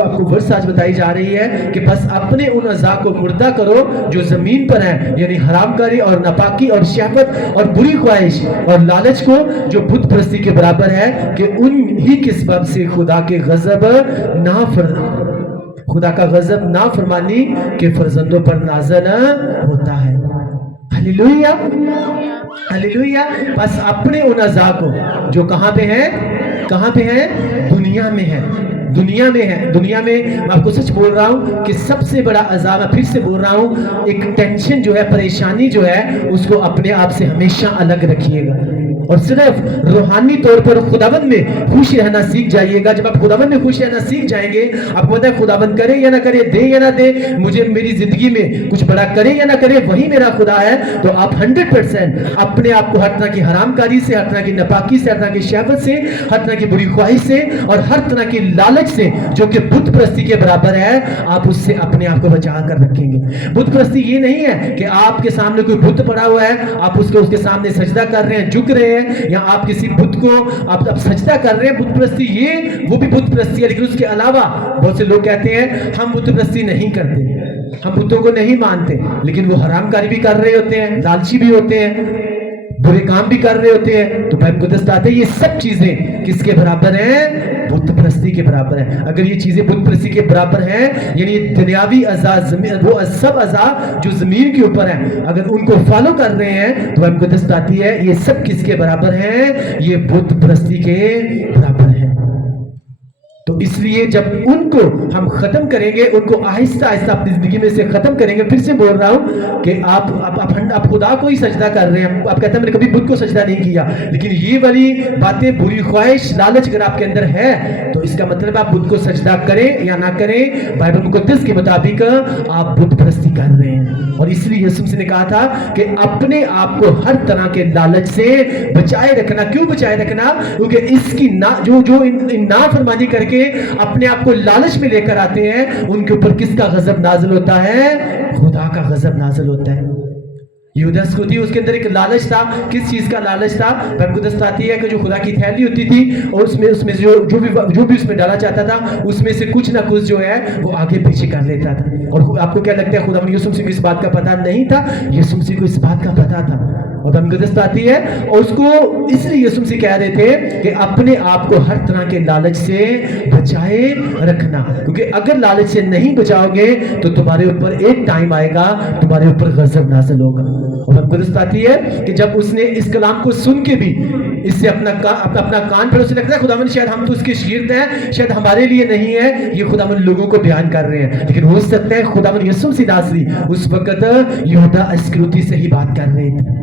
آپ کو ورس آج بتائی جا رہی ہے کہ بس اپنے ان اعضاء کو مردہ کرو جو زمین پر ہیں، یعنی حرام کاری اور ناپاکی اور شہوت اور بری خواہش اور لالچ کو، جو بت پرستی کے برابر ہے، کہ ان ہی کے سبب سے خدا کے غضب خدا کا غضب نافرمانی کے فرزندوں پر نازل ہوتا ہے۔ ہلیلویا ہلیلویا۔ بس اپنے ان اعضاء کو جو کہاں پہ ہیں؟ کہاں پہ ہیں؟ دنیا میں ہے، دنیا میں ہے۔ دنیا میں میں آپ کو سچ بول رہا ہوں کہ سب سے بڑا عذاب، میں پھر سے بول رہا ہوں، ایک ٹینشن جو ہے، پریشانی جو ہے، اس کو اپنے آپ سے ہمیشہ الگ رکھیے گا اور صرف روحانی طور پر خداوند میں خوش رہنا سیکھ جائیے گا۔ جب آپ خداوند میں خوش رہنا سیکھ جائیں گے، آپ کو پتہ ہے خداوند کرے یا نہ کرے، دے یا نہ دے، مجھے میری زندگی میں کچھ بڑا کرے یا نہ کرے، وہی میرا خدا ہے، تو آپ 100% اپنے آپ کو ہر طرح کی حرام کاری سے، ہر طرح کی ناپاکی سے، ہر طرح کی شہوت سے، ہر طرح کی بری خواہش سے اور ہر طرح کی لالچ سے جو کہ بت پرستی کے برابر ہے، آپ اس سے اپنے آپ کو بچا کر رکھیں گے۔ بت پرستی یہ نہیں ہے کہ آپ کے سامنے کوئی بت پڑا ہوا ہے، آپ اس کے سامنے سجدہ کر رہے ہیں، جھک رہے ہیں، یا آپ کسی بت کو آپ سجدہ کر رہے ہیں۔ بت پرستی وہ بھی بت پرستی ہے، لیکن اس کے علاوہ بہت سے لوگ کہتے ہیں ہم بت پرستی نہیں کرتے، ہم بتوں کو نہیں مانتے، لیکن وہ حرام کاری بھی کر رہے ہوتے ہیں، لالچی بھی ہوتے ہیں، برے کام بھی کر رہے ہوتے ہیں۔ تو بائبل مقدس کہتا ہے یہ سب چیزیں کس کے برابر ہیں؟ بت پرستی کے برابر ہیں۔ اگر یہ چیزیں بت پرستی کے برابر ہیں، یعنی دنیاوی اعضاء، وہ سب اعضاء جو زمین کے اوپر ہیں، اگر ان کو فالو کر رہے ہیں، تو بائبل مقدس کہتی ہے یہ سب کس کے برابر ہیں؟ یہ بت پرستی کے برابر ہیں۔ تو اس لیے جب ان کو ہم ختم کریں گے، ان کو آہستہ آہستہ اپنی زندگی میں سے ختم کریں گے، پھر سے بول رہا ہوں کہ آپ خدا کو ہی سجدہ کر رہے ہیں، آپ کہتے ہیں میں نے کبھی بت کو سجدہ نہیں کیا، لیکن یہ والی باتیں، بری خواہش، لالچ اگر آپ کے اندر ہے، تو اس کا مطلب آپ بت کو سجدہ کریں یا نہ کریں، بائبل مقدس کے مطابق آپ بت پرستی کر رہے ہیں۔ اور اس لیے یسوع مسیح نے کہا تھا کہ اپنے آپ کو ہر طرح کے لالچ سے بچائے رکھنا۔ کیوں بچائے رکھنا؟ کیونکہ اس کی جو نافرمانی کر کے اپنے آپ کو لالچ میں لے کر آتے ہیں، ان کے اوپر کس کا غضب نازل ہوتا ہے؟ خدا کا غضب نازل ہوتا ہے۔ یہودا اسکریوتی، اس کے اندر ایک لالچ تھا۔ کس چیز کا لالچ تھا؟ بائبل مقدس بتاتی ہے کہ جو خدا کی تھیلی ہوتی تھی اور اس میں جو بھی اس میں ڈالا چاہتا تھا، اس میں سے کچھ نہ کچھ جو ہے وہ آگے پیچھے کر لیتا تھا۔ اور آپ کو کیا لگتا ہے خدا یسوع مسیح کو اس بات کا پتہ نہیں تھا؟ یسوع مسیح کو اس بات کا پتہ تھا، اور بائبل مقدس بتاتی ہے، اور اس کو اس لیے یسوع مسیح کہہ رہے تھے کہ اپنے آپ کو ہر طرح کے لالچ سے بچائے رکھنا، کیونکہ اگر لالچ سے نہیں بچاؤ گے تو تمہارے اوپر ایک ٹائم آئے گا، تمہارے اوپر غضب نازل ہوگا۔ اور بائبل مقدس بتاتی ہے کہ جب اس نے اس کلام کو سن کے بھی اس سے اپنا کان پھیرا، اسے لگتا ہے خداوند شاید ہم تو اس کے شاگرد ہیں، شاید ہمارے لیے نہیں ہے، یہ خداوند لوگوں کو بیان کر رہے ہیں، لیکن ہو سکتا ہے خداوند یسوع مسیح ناصری اس وقت یہودا اسکریوتی سے ہی بات کر رہے تھے۔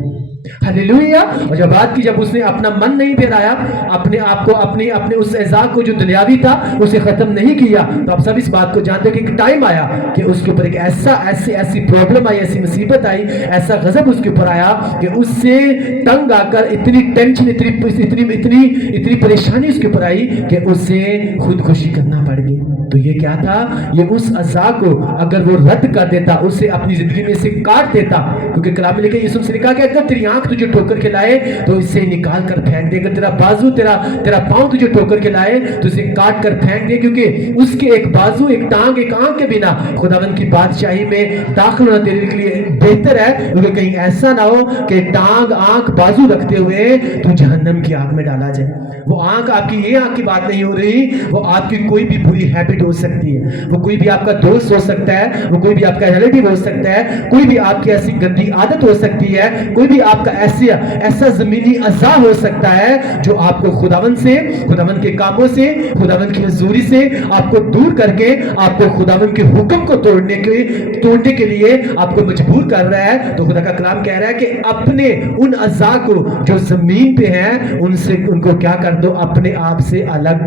ہلیلویا۔ اور جب بات کی، جب اس نے اپنا من نہیں پھیرایا، اپنے آپ کو، اپنے اس اعضاء کو جو دنیاوی تھا اسے ختم نہیں کیا، تو آپ سب اس بات کو جانتے ہیں کہ ایک ٹائم آیا کہ اس کے اوپر ایک ایسی پرابلم آئی، ایسی مصیبت آئی، ایسا غضب اس کے اوپر آیا کہ اس سے تنگ آ کر اتنی ٹینشن، اتنی پریشانی اس کے اوپر آئی کہ اسے خودکشی کرنا پڑ گئی۔ تو یہ کیا تھا؟ یہ اس اعضاء کو اگر وہ رد کر دیتا، اسے اپنی زندگی میں سے کاٹ دیتا، کیونکہ کلام میں لکھا یسوع نے کہا کہ اگر تیری آنکھ تجھے ٹھوکر کے لائے تو اسے نکال کر پھینک دے، اگر تیرا بازو، تیرا پاؤں تجھے ٹھوکر کے لائے تو اسے کاٹ کر پھینک دے، کیونکہ اس کے ایک بازو، ایک ٹانگ، ایک آنکھ کے بنا خداوند کی بادشاہی میں داخل ہونا تیرے لیے بہتر ہے، کیونکہ کہیں ایسا نہ ہو کہ ٹانگ، آنکھ، بازو رکھتے ہوئے تو جہنم کی آگ میں ڈالا جائے۔ وہ آنکھ آپ کی، یہ آنکھ کی بات نہیں ہو رہی، وہ آپ کی کوئی بھی بری ہیبٹ ہو سکتی ہے، وہ کوئی بھی آپ کا دوست ہو سکتا ہے، وہ کوئی بھی آپ کا ریلیٹیو ہو سکتا ہے، کوئی بھی آپ کی ایسی گندی عادت ہو سکتی ہے، کوئی بھی آپ کا ایسا زمینی اعضاء ہو سکتا ہے جو آپ کو خداوند سے، خداوند کے کاموں سے، خداوند کی حضوری سے آپ کو دور کر کے آپ کو خداوند کے حکم کو توڑنے کے لیے آپ کو مجبور کر رہا ہے۔ تو خدا کا کلام کہہ رہا ہے کہ اپنے ان اعضاء کو جو زمین پہ ہیں ان کو کیا کر دو؟ اپنے آپ سے الگ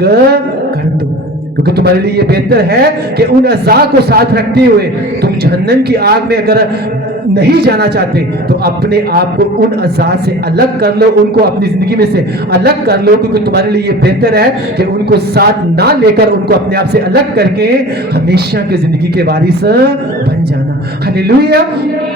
کر دو، کیونکہ تمہارے لیے یہ بہتر ہے کہ ان اعضاء کو ساتھ رکھتے ہوئے تم جہنم کی آگ میں اگر نہیں جانا چاہتے تو اپنے آپ کو ان اعضاء سے الگ کر لو، ان کو اپنی زندگی میں سے الگ کر لو، کیونکہ تمہارے لیے یہ بہتر ہے کہ ان کو ساتھ نہ لے کر ان کو اپنے آپ سے الگ کر کے ہمیشہ کی زندگی کے وارث بن جانا۔ ہلیلویا۔